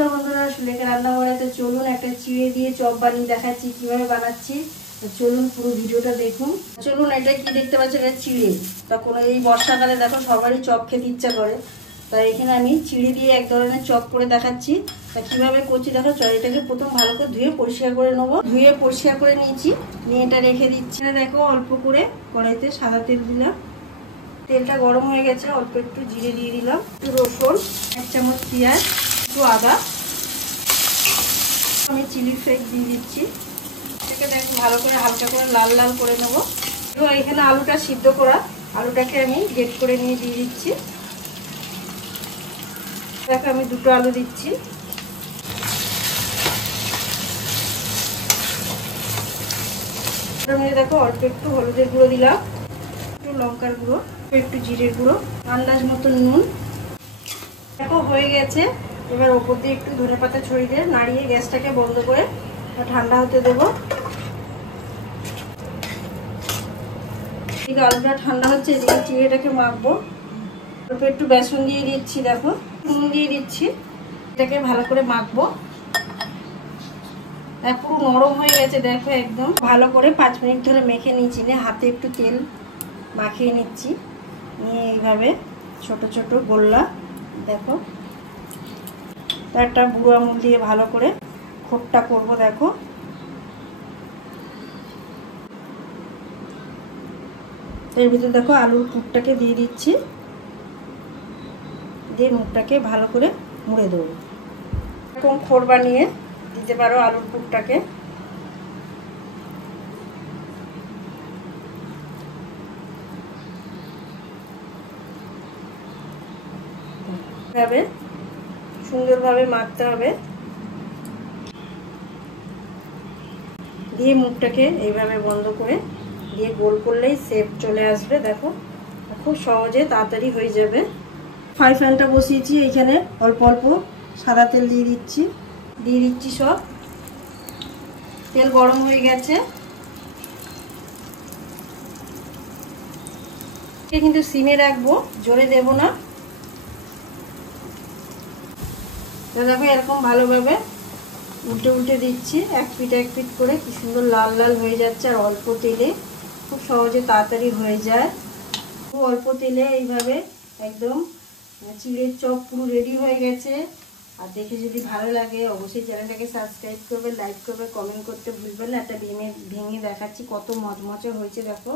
নমস্কার বন্ধুরা, সুলেখা রান্নাঘরেতে চলুন একটা চিড়ে দিয়ে চপ বানিয়ে দেখাচ্ছি কিভাবে বানাচ্ছি। চলুন পুরো ভিডিওটা দেখুন। চলুন, এটা কি দেখতে পাচ্ছেন, এটা চিড়ে। তা কোনো এই বর্ষাকালে দেখো সবারই চপ খেতে ইচ্ছা করে, তাই এখানে আমি চিড়ে দিয়ে এক ধরনের চপ করে দেখাচ্ছি। তা কীভাবে করছি দেখো। এটাকে প্রথম ভালো করে ধুয়ে পরিষ্কার করে নেবো। ধুয়ে পরিষ্কার করে নিয়েছি, নিয়ে এটা রেখে দিচ্ছি। দেখো অল্প করে কড়াইতে সাদা তেল দিলাম, তেলটা গরম হয়ে গেছে, অল্প একটু জিরে দিয়ে দিলাম, একটু রসুন, 1 চামচ পেঁয়াজ, একটু আদা, আমি চিলি ফ্লেক্স দিয়ে দিচ্ছি। এটাকে দেখো ভালো করে হালকা করে লাল লাল করে নেবো। তো এখানে আলুটা সিদ্ধ করা, আলুটাকে আমি গ্রেট করে নিয়ে দিয়ে দিচ্ছি। দেখো আমি 2টো আলু দিচ্ছি। দেখো অল্প একটু হলুদের গুঁড়ো দিলাম, একটু লঙ্কার গুঁড়ো, একটু জিরের গুঁড়ো, আন্দাজ মতো নুন। দেখো হয়ে গেছে। এবার ওপর দিয়ে একটু ধনেপাতা ছড়িয়ে দিয়ে নাড়িয়ে গ্যাসটাকে বন্ধ করে ঠান্ডা হতে দেবো। এদিকে আলুটা ঠান্ডা হচ্ছে, এদিকে চিড়েটাকে মাখবো। অল্প একটু বেসন দিয়ে দিচ্ছি, দেখো নুন দিয়ে দিচ্ছি, এটাকে ভালো করে মাখবো। পুরো নরম হয়ে গেছে দেখো, একদম ভালো করে 5 মিনিট ধরে মেখে নিচ্ছি। নিয়ে হাতে একটু তেল মাখিয়ে নিচ্ছি, নিয়ে এইভাবে ছোট ছোট গোল্লা দেখো, একটা বুড়ো আঙুল দিয়ে ভালো করে খোপটা করবো। দেখো এর ভিতরে দেখো আলুর পুরটাকে দিয়ে দিচ্ছি, দিয়ে মুখটাকে ভালো করে মুড়ে দেবো। এরকম খোর বানিয়ে দিতে পারো আলুর পুরটাকে। এভাবে সুন্দরভাবে মাখতে হবে, দিয়ে মুখটাকে এইভাবে বন্ধ করে দিয়ে গোল করলেই শেপ চলে আসবে। দেখো খুব সহজে তাড়াতাড়ি হয়ে যাবে। ফ্রাই প্যানটা বসিয়েছি, এইখানে অল্প অল্প সাদা তেল দিয়ে দিচ্ছি সব। তেল গরম হয়ে গেছে, কিন্তু সিমে রাখবো, জোরে দেব না। তো দেখো এরকম ভালোভাবে উল্টে উল্টে দিচ্ছি, এক পিঠ করে। কি সুন্দর লাল লাল হয়ে যাচ্ছে, আর অল্প তেলে খুব সহজে তাড়াতাড়ি হয়ে যায়। খুব অল্প তেলে এইভাবে একদম চিড়ের চপ পুরো রেডি হয়ে গেছে। আর দেখে যদি ভালো লাগে অবশ্যই চ্যানেলটাকে সাবস্ক্রাইব করবে, লাইক করবে, কমেন্ট করতে ভুলবেন না। একটা ভেঙে দেখাচ্ছি কত মচমচে হয়েছে দেখো।